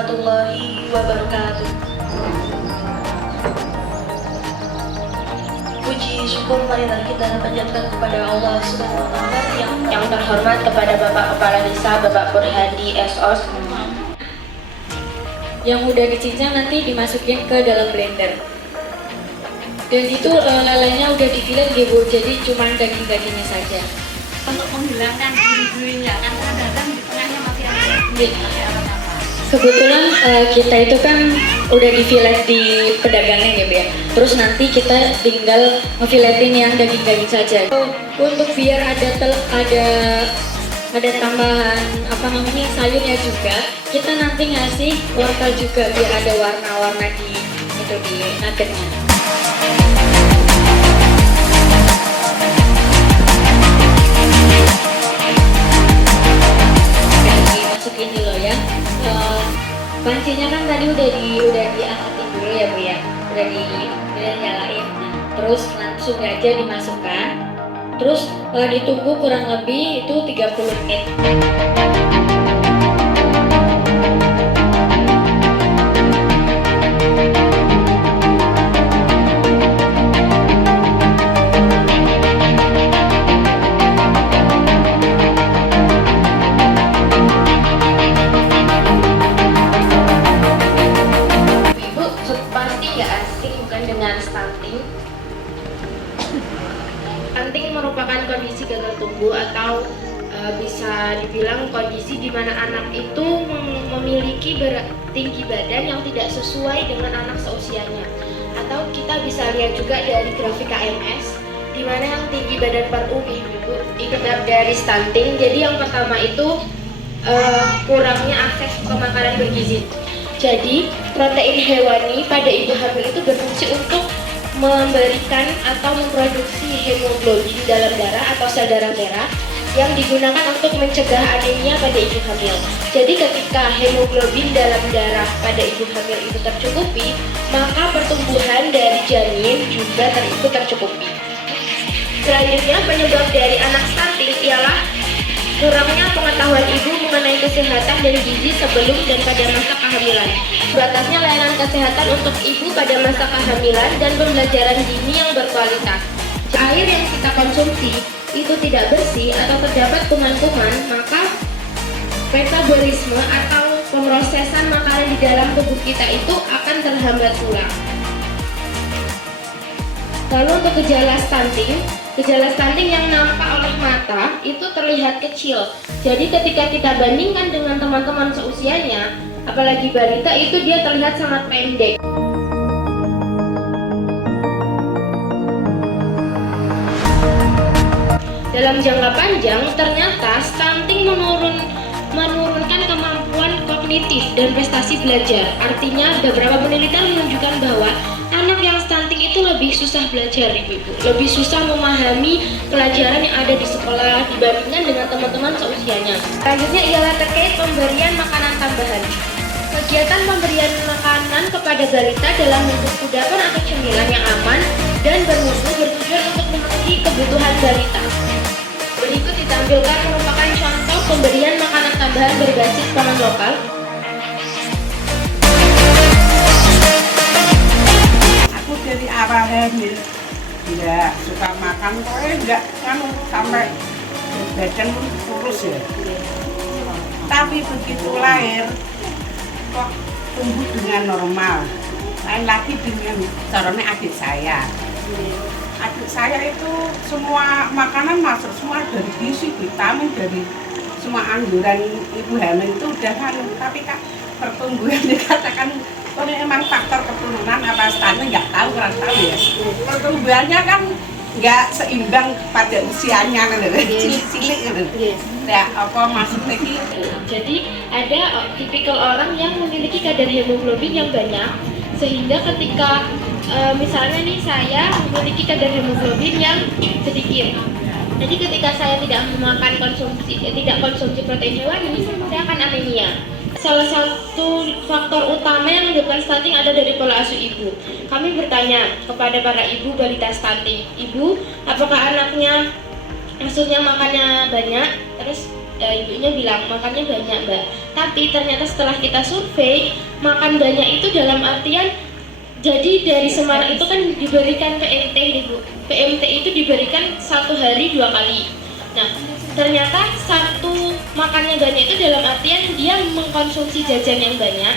warahmatullahi wabarakatuh. Puji syukur marilah kita panjatkan kepada Allah Subhanahu wa Ta'ala yang terhormat, kepada Bapak Kepala Desa Bapak Purhadi SOS. Yang udah dicincang nanti dimasukin ke dalam blender. Dan itu lelenya udah difilet Bu, jadi cuma daging-dagingnya saja. Untuk menghilangkan duri-durinya, kan kadang-kadang di tengahnya masih ada apa-apa. Kebetulan kita itu kan udah difilet di pedagangnya ya Bu ya. Terus nanti kita tinggal ngefiletin yang daging-daging saja. Untuk biar ada tambahan sayurnya juga, kita nanti ngasih wortel juga biar ada warna-warna di nuggetnya. Masukin dulu ya. Pancinya kan tadi udah diangkatin dulu ya Bu ya. Udah nyalain. Nah, terus langsung aja dimasukkan. Terus ditunggu kurang lebih itu 30 menit. Stunting. Stunting merupakan kondisi gagal tumbuh atau bisa dibilang kondisi di mana anak itu memiliki tinggi badan yang tidak sesuai dengan anak seusianya. Atau kita bisa lihat juga dari grafik KMS di mana yang tinggi badan per ibu itu dari stunting. Jadi yang pertama itu kurangnya akses ke makanan bergizi. Jadi protein hewani pada ibu hamil itu berfungsi untuk memberikan atau memproduksi hemoglobin dalam darah atau sel darah merah yang digunakan untuk mencegah anemia pada ibu hamil. Jadi ketika hemoglobin dalam darah pada ibu hamil itu tercukupi, maka pertumbuhan dari janin juga ikut tercukupi. Selanjutnya, penyebab dari anak stunting ialah kurangnya pengetahuan ibu mengenai kesehatan dan gizi sebelum dan pada masa kehamilan. Batasnya layanan kesehatan untuk ibu pada masa kehamilan dan pembelajaran dini yang berkualitas. Air yang kita konsumsi itu tidak bersih atau terdapat kuman-kuman, maka metabolisme atau pemrosesan makanan di dalam tubuh kita itu akan terhambat pula. Lalu untuk gejala stunting yang nampak oleh mata itu terlihat kecil. Jadi ketika kita bandingkan dengan teman-teman seusianya, apalagi balita, itu dia terlihat sangat pendek. Dalam jangka panjang, ternyata stunting menurunkan kemampuan kognitif dan prestasi belajar. Artinya, beberapa penelitian menunjukkan bahwa anak yang stunting itu lebih susah belajar, ibu-ibu. Lebih susah memahami pelajaran yang ada di sekolah dibandingkan dengan teman-teman seusianya. Selanjutnya ialah terkait pemberian makanan tambahan. Kegiatan pemberian makanan kepada balita dalam bentuk kudapan atau cemilan yang aman dan bermutu bertujuan untuk memenuhi kebutuhan balita. Berikut ditampilkan merupakan contoh pemberian makanan tambahan berbasis pangan lokal. Aku dari awal hamil nggak suka makan, pokoknya nggak sampai badan kurus ya. Tapi begitu lahir kok tumbuh dengan normal. Lain lagi dengan caranya adik saya. Adik saya itu semua makanan masuk, semua dari gizi, vitamin, dari semua anjuran ibu hamil itu udah kan. Tapi kak pertumbuhan dikatakan kalau emang faktor keturunan apa stunting nggak tahu, kurang tahu ya. Pertumbuhannya kan nggak seimbang pada usianya kan, cilik gitu. Ya apa maksudnya gitu. Jadi ada tipikal orang yang memiliki kadar hemoglobin yang banyak, sehingga ketika misalnya nih saya memiliki kadar hemoglobin yang sedikit. Jadi ketika saya tidak konsumsi protein hewani, saya akan anemia. Salah satu faktor utama yang menyebabkan stunting ada dari pola asuh ibu. Kami bertanya kepada para ibu balita stunting, ibu, apakah anaknya asuhnya makannya banyak, terus ibunya bilang makannya banyak mbak, tapi ternyata setelah kita survei, makan banyak itu dalam artian jadi dari Semarang itu kan diberikan PMT nih Bu. PMT itu diberikan 1 hari 2 kali. Nah, ternyata satu makannya banyak itu dalam artian dia mengkonsumsi jajan yang banyak,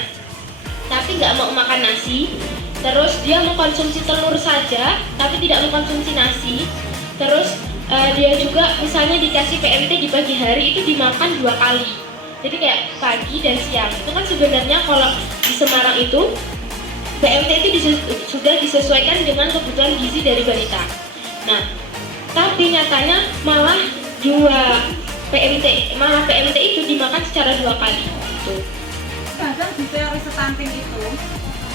tapi nggak mau makan nasi. Terus dia mengkonsumsi telur saja, tapi tidak mengkonsumsi nasi. Terus dia juga misalnya dikasih PMT di pagi hari itu dimakan 2 kali. Jadi kayak pagi dan siang. Itu kan sebenarnya kalau di Semarang itu PMT itu sudah disesuaikan dengan kebutuhan gizi dari balita. Nah, tapi nyatanya malah PMT itu dimakan secara 2 kali. Gitu. Kadang di teori stunting itu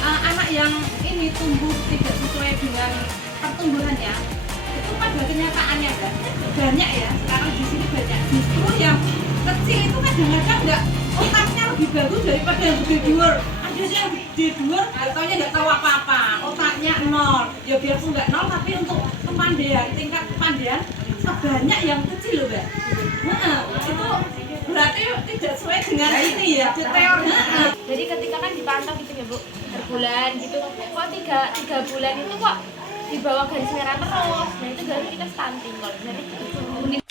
anak yang ini tumbuh tidak sesuai dengan pertumbuhannya itu pada kenyataannya banyak ya, sekarang di sini banyak. Justru yang kecil itu kadang-kadang nggak, otaknya lebih bagus daripada yang gede dhuwur. Ada yang gede dhuwur ataunya nggak tahu apa-apa, otaknya 0. Ya biarpun nggak 0 tapi untuk kepandaian, tingkat kepandaian sebanyak yang kecil loh Mbak. Nah, itu berarti tidak sesuai dengan ini ya, teori. Jadi ketika kan dipantau gitu ya Bu, per bulan gitu, kok tiga bulan itu kok di bawah garis merah terus. Nah itu berarti kita stunting kalau misalnya gitu.